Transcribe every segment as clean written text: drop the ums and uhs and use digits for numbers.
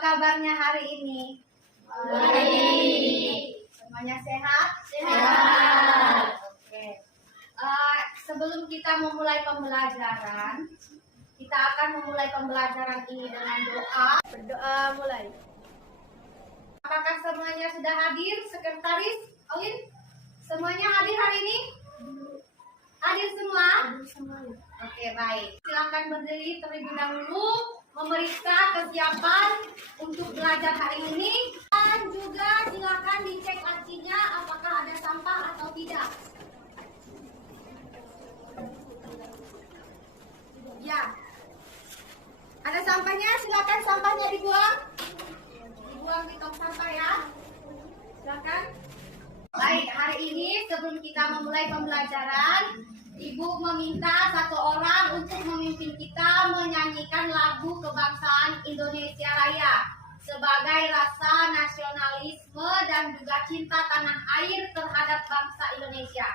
kabarnya hari ini? Baik. Semuanya sehat? Sehat. Oke. Sebelum kita memulai pembelajaran, kita akan memulai pembelajaran ini dengan doa. Berdoa mulai. Apakah semuanya sudah hadir? Sekretaris Olin? Semuanya hadir hari ini? Hadir semua? Oke, baik. Silakan berdiri terlebih dahulu, memeriksa kesiapan untuk belajar hari ini. Dan juga silakan dicek lacinya apakah ada sampah atau tidak. Ya. Ada sampahnya, silakan sampahnya dibuang. Dibuang di tong sampah ya. Silakan. Baik, hari ini sebelum kita memulai pembelajaran, Ibu meminta satu orang untuk memimpin kita menyanyikan lagu kebangsaan Indonesia Raya sebagai rasa nasionalisme dan juga cinta tanah air terhadap bangsa Indonesia.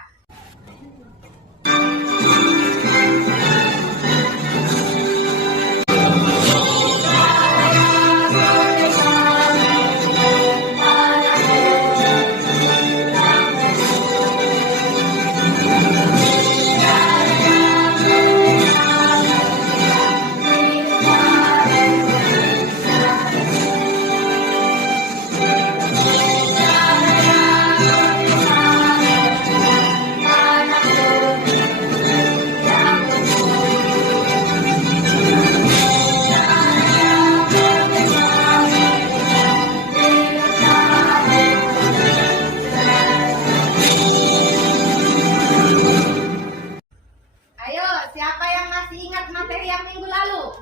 Ayo, siapa yang masih ingat materi yang minggu lalu?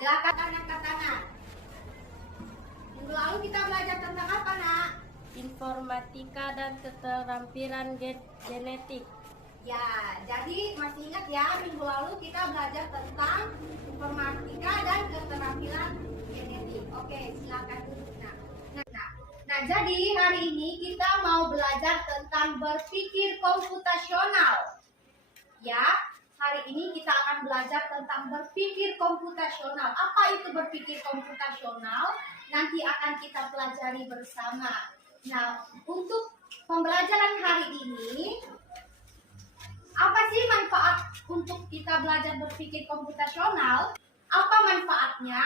Silakan angkat tangan. Minggu lalu kita belajar tentang apa, Nak? Informatika dan keterampilan genetik. Ya, jadi masih ingat ya, minggu lalu kita belajar tentang informatika dan keterampilan genetik. Oke, silakan duduk. Nah, jadi hari ini kita mau belajar tentang berpikir komputasional. Ya, hari ini kita akan belajar tentang berpikir komputasional. Apa itu berpikir komputasional? Nanti akan kita pelajari bersama. Nah, untuk pembelajaran hari ini, apa sih manfaat untuk kita belajar berpikir komputasional? Apa manfaatnya?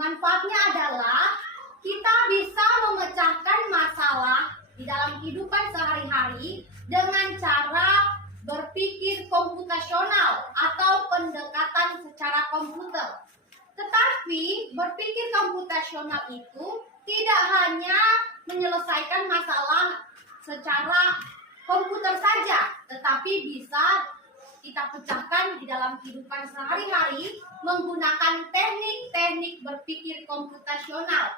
Manfaatnya adalah kita bisa memecahkan masalah di dalam kehidupan sehari-hari dengan cara berpikir komputasional atau pendekatan secara komputer. Tetapi berpikir komputasional itu tidak hanya menyelesaikan masalah secara komputer saja, tetapi bisa kita pecahkan di dalam kehidupan sehari-hari menggunakan teknik-teknik berpikir komputasional.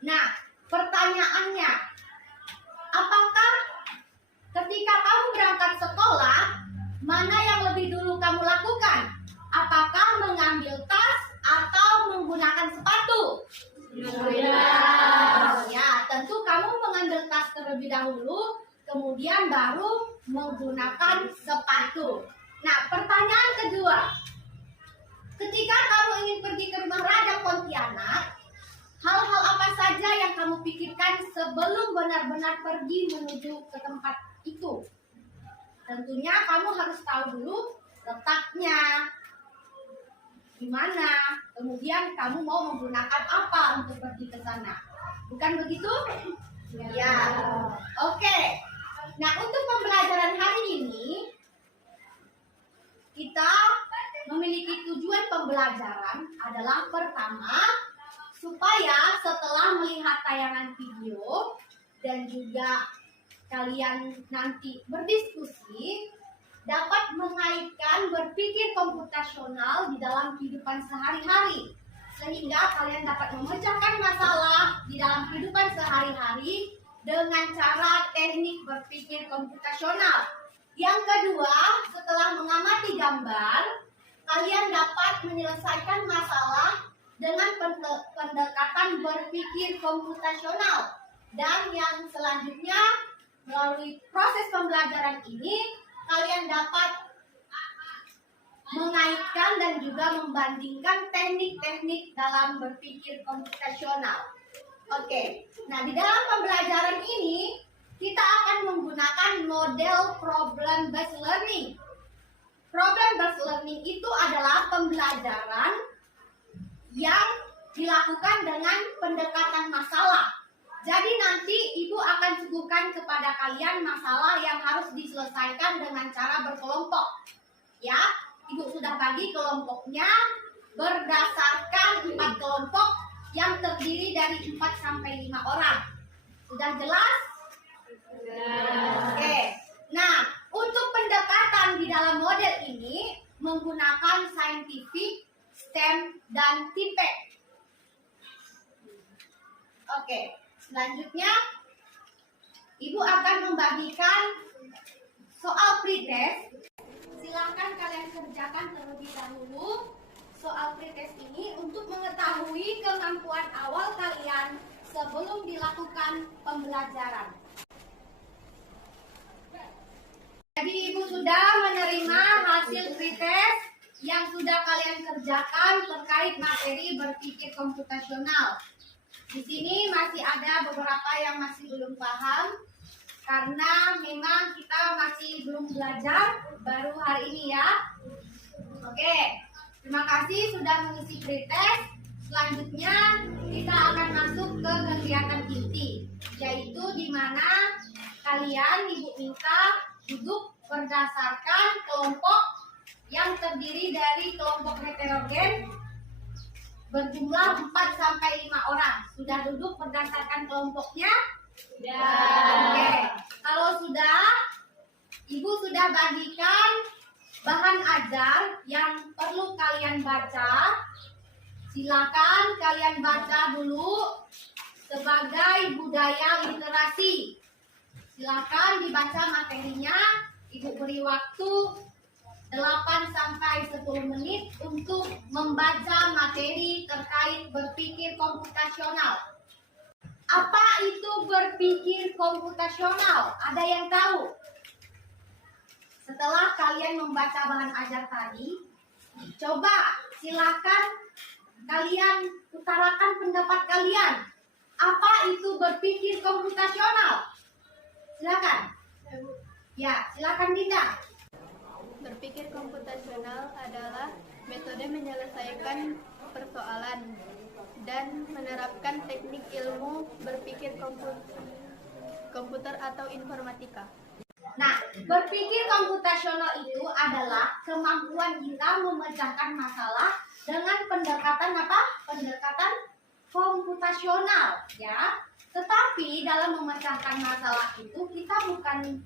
Nah, pertanyaannya, apakah ketika kamu berangkat sekolah, mana yang lebih dulu kamu lakukan? Apakah mengambil tas atau menggunakan sepatu? Ya, tentu kamu mengambil tas terlebih dahulu, kemudian baru menggunakan sepatu. Nah, pertanyaan kedua, ketika kamu ingin pergi ke rumah Raja Pontianak, hal-hal apa saja yang kamu pikirkan sebelum benar-benar pergi menuju ke tempat itu? Tentunya kamu harus tahu dulu letaknya, di mana, kemudian kamu mau menggunakan apa untuk pergi ke sana. Bukan begitu? Ya. Oke. Nah, untuk pembelajaran hari ini, kita memiliki tujuan pembelajaran adalah pertama, supaya setelah melihat tayangan video dan juga kalian nanti berdiskusi, dapat mengaitkan berpikir komputasional di dalam kehidupan sehari-hari, sehingga kalian dapat memecahkan masalah di dalam kehidupan sehari-hari dengan cara teknik berpikir komputasional. Yang kedua, setelah mengamati gambar, kalian dapat menyelesaikan masalah dengan pendekatan berpikir komputasional. Dan yang selanjutnya, melalui proses pembelajaran ini, kalian dapat mengaitkan dan juga membandingkan teknik-teknik dalam berpikir komputasional. Oke, nah di dalam pembelajaran ini kita akan menggunakan model problem based learning. Problem based learning itu adalah pembelajaran yang dilakukan dengan pendekatan masalah. Jadi nanti ibu akan suguhkan kepada kalian masalah yang harus diselesaikan dengan cara berkelompok. Ya, ibu sudah bagi kelompoknya berdasarkan 4 kelompok yang terdiri dari 4 sampai 5 orang. Sudah jelas? Oke. Nah, untuk pendekatan di dalam model ini menggunakan scientific, STEM, dan TIPEC. Oke, selanjutnya ibu akan membagikan soal pretest. Silakan kalian kerjakan terlebih dahulu soal pretest ini untuk mengetahui kemampuan awal kalian sebelum dilakukan pembelajaran. Jadi ibu sudah menerima hasil pretest yang sudah kalian kerjakan terkait materi berpikir komputasional. Di sini masih ada beberapa yang masih belum paham karena memang kita masih belum belajar baru hari ini ya. Oke, terima kasih sudah mengisi pretest. Selanjutnya kita akan masuk ke kegiatan inti, yaitu di mana kalian ibu minta duduk berdasarkan kelompok yang terdiri dari kelompok heterogen berjumlah 4 sampai 5 orang. Sudah duduk berdasarkan kelompoknya? Sudah. Oke. Kalau sudah, ibu sudah bagikan bahan ajar yang perlu kalian baca. Silakan kalian baca dulu sebagai budaya literasi. Silakan dibaca materinya. Ibu beri waktu 8 sampai 10 menit untuk membaca materi terkait berpikir komputasional. Apa itu berpikir komputasional? Ada yang tahu? Setelah kalian membaca bahan ajar tadi, coba silakan kalian utarakan pendapat kalian. Apa itu berpikir komputasional? Silakan. Ya, silakan Dinda. Berpikir komputasional adalah metode menyelesaikan persoalan dan menerapkan teknik ilmu berpikir komputer atau informatika. Nah, berpikir komputasional itu adalah kemampuan kita memecahkan masalah dengan pendekatan apa? Pendekatan komputasional, ya. Tetapi dalam memecahkan masalah itu kita bukan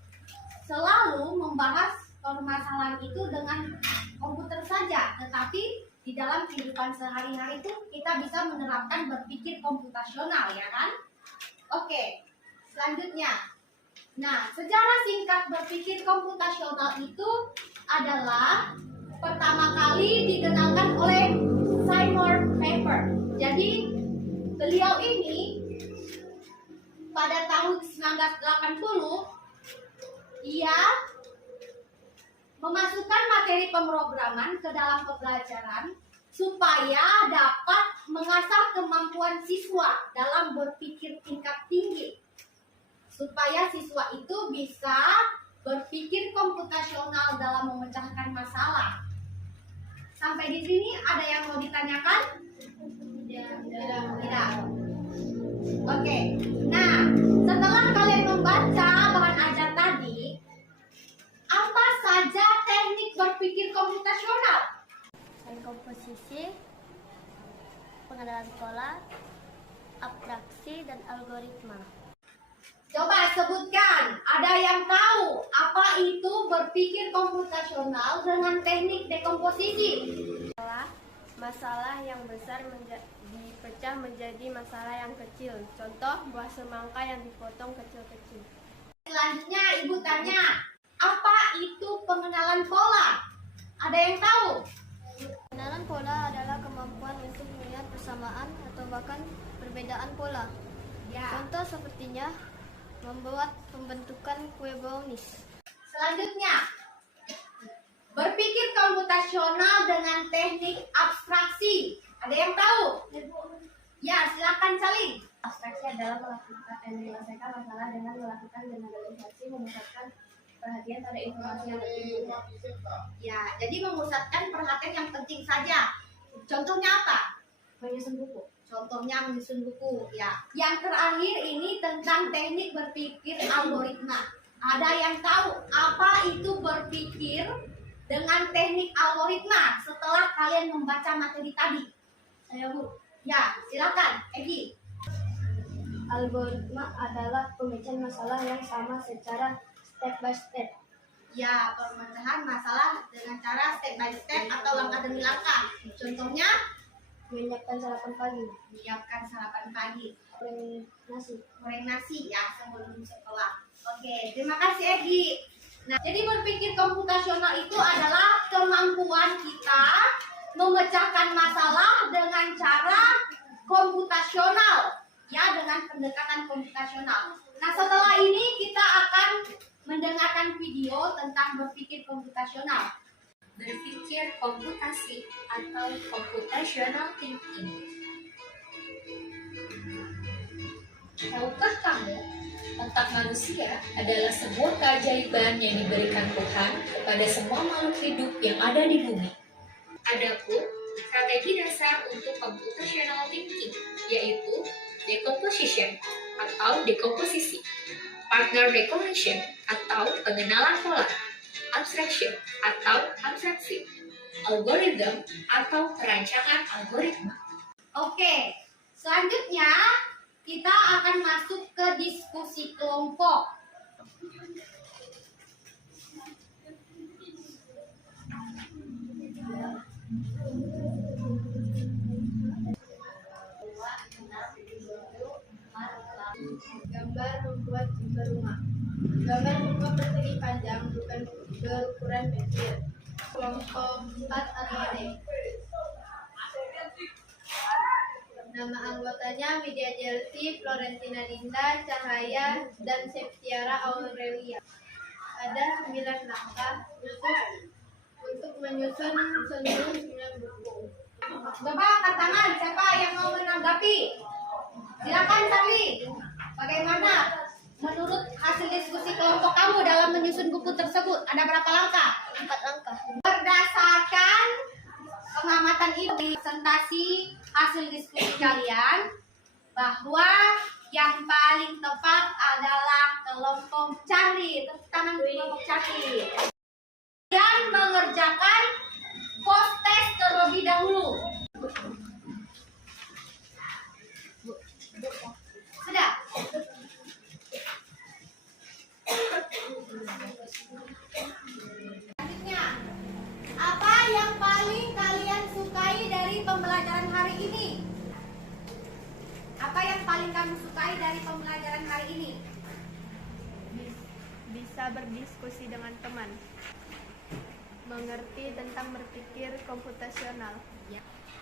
selalu membahas permasalahan itu dengan komputer saja, tetapi di dalam kehidupan sehari-hari itu kita bisa menerapkan berpikir komputasional, ya kan? Oke, selanjutnya. Nah, sejarah singkat berpikir komputasional itu adalah pertama kali dikenalkan oleh Seymour Papert. Jadi, beliau ini pada tahun 1980 ia memasukkan materi pemrograman ke dalam pembelajaran supaya dapat mengasah kemampuan siswa dalam berpikir tingkat tinggi. Supaya siswa itu bisa berpikir komputasional dalam memecahkan masalah. Sampai di sini ada yang mau ditanyakan? Tidak. Oke. Nah, setelah kalian membaca bahan ajar tadi, apa saja teknik berpikir komputasional? Komposisi, pengenalan pola, abstraksi, dan algoritma. Coba sebutkan, ada yang tahu apa itu berpikir komputasional dengan teknik dekomposisi? Masalah yang besar dipecah menjadi masalah yang kecil. Contoh, buah semangka yang dipotong kecil-kecil. Selanjutnya ibu tanya, apa itu pengenalan pola? Ada yang tahu? Pengenalan pola adalah kemampuan untuk melihat persamaan atau bahkan perbedaan pola. Ya. Contoh sepertinya membuat pembentukan kue brownies. Selanjutnya, Berpikir komputasional dengan teknik abstraksi. Ada yang tahu? Ya, silakan Saling. Abstraksi adalah menyelesaikan masalah dengan melakukan generalisasi, memusatkan perhatian pada informasi yang penting. Ya, jadi memusatkan perhatian yang penting saja. Contohnya apa? Menyusun buku. Contohnya menyusun buku. Ya. Yang terakhir ini tentang teknik berpikir algoritma. Ada yang tahu apa itu berpikir dengan teknik algoritma setelah kalian membaca materi tadi? Saya Bu. Ya, silakan, Egi. Algoritma adalah pemecahan masalah yang sama secara step by step. Ya, pemecahan masalah dengan cara step by step atau langkah demi langkah. Contohnya, Menyiapkan sarapan pagi, menyiapkan sarapan pagi, goreng nasi. goreng nasi ya sebelum sekolah. Oke, terima kasih Egi. Nah, jadi berpikir komputasional itu adalah kemampuan kita memecahkan masalah dengan cara komputasional, ya, dengan pendekatan komputasional. Nah, setelah ini kita akan mendengarkan video tentang berpikir komputasional. Berpikir komputasi atau computational thinking. Tahukah kamu, otak manusia adalah sebuah keajaiban yang diberikan Tuhan kepada semua makhluk hidup yang ada di bumi. Adapun strategi dasar untuk computational thinking yaitu decomposition atau dekomposisi, partner recognition atau pengenalan pola, abstraction atau abstraksi, algoritma atau perancangan algoritma. Oke, selanjutnya kita akan masuk ke diskusi kelompok. Gambar membuat sumber rumah. Gambar rumah persegi panjang bukan berukuran kecil. Kelompok 4 arsitek. Nama anggotanya Widya Jelsi, Florentina Dinda, Cahaya, dan Septiara Aurelia. Ada 9 langkah untuk menyusun seluruh 9 buku. Coba angkat tangan, siapa yang mau menanggapi? Silakan Sali. Bagaimana menurut hasil diskusi kelompok kamu dalam menyusun buku tersebut? Ada berapa langkah? 4 langkah. Berdasarkan pengamatan ibu presentasi hasil diskusi kalian, bahwa yang paling tepat adalah kelompok Charlie. Tepuk tangan kelompok Charlie. Dan mengerjakan post test terlebih dahulu. Sudah? Selanjutnya, apa yang paling kalian sukai dari pembelajaran hari ini? Apa yang paling kamu sukai dari pembelajaran hari ini? Bisa berdiskusi dengan teman. Mengerti tentang berpikir komputasional.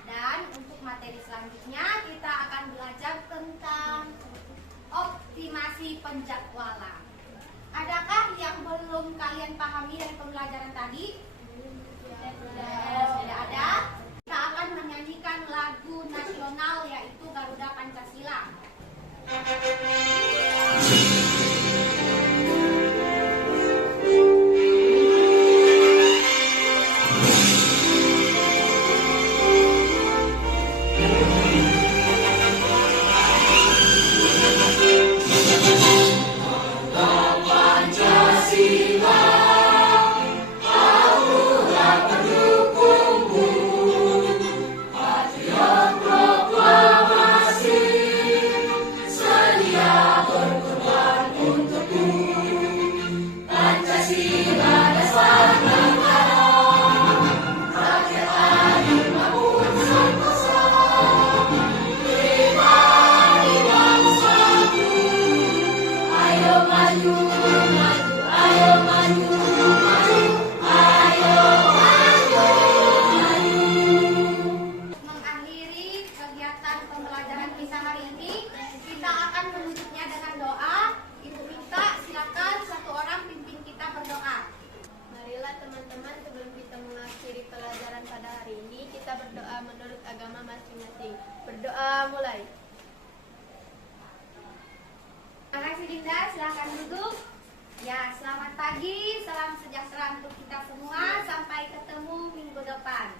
Dan untuk materi selanjutnya kita akan belajar tentang optimasi penjadwalan. Adakah yang belum kalian pahami dari pembelajaran tadi? Sudah ada. Kita akan menyanyikan lagu nasional yaitu Garuda Pancasila. Mengakhiri kegiatan pembelajaran kita hari ini, kita akan menutupnya dengan doa. Ibu minta silakan satu orang pimpin kita berdoa. Marilah teman-teman sebelum kita agama masing-masing. Berdoa mulai. Terima kasih Dinda, silahkan duduk. Ya, selamat pagi, salam sejahtera untuk kita semua. Sampai ketemu minggu depan.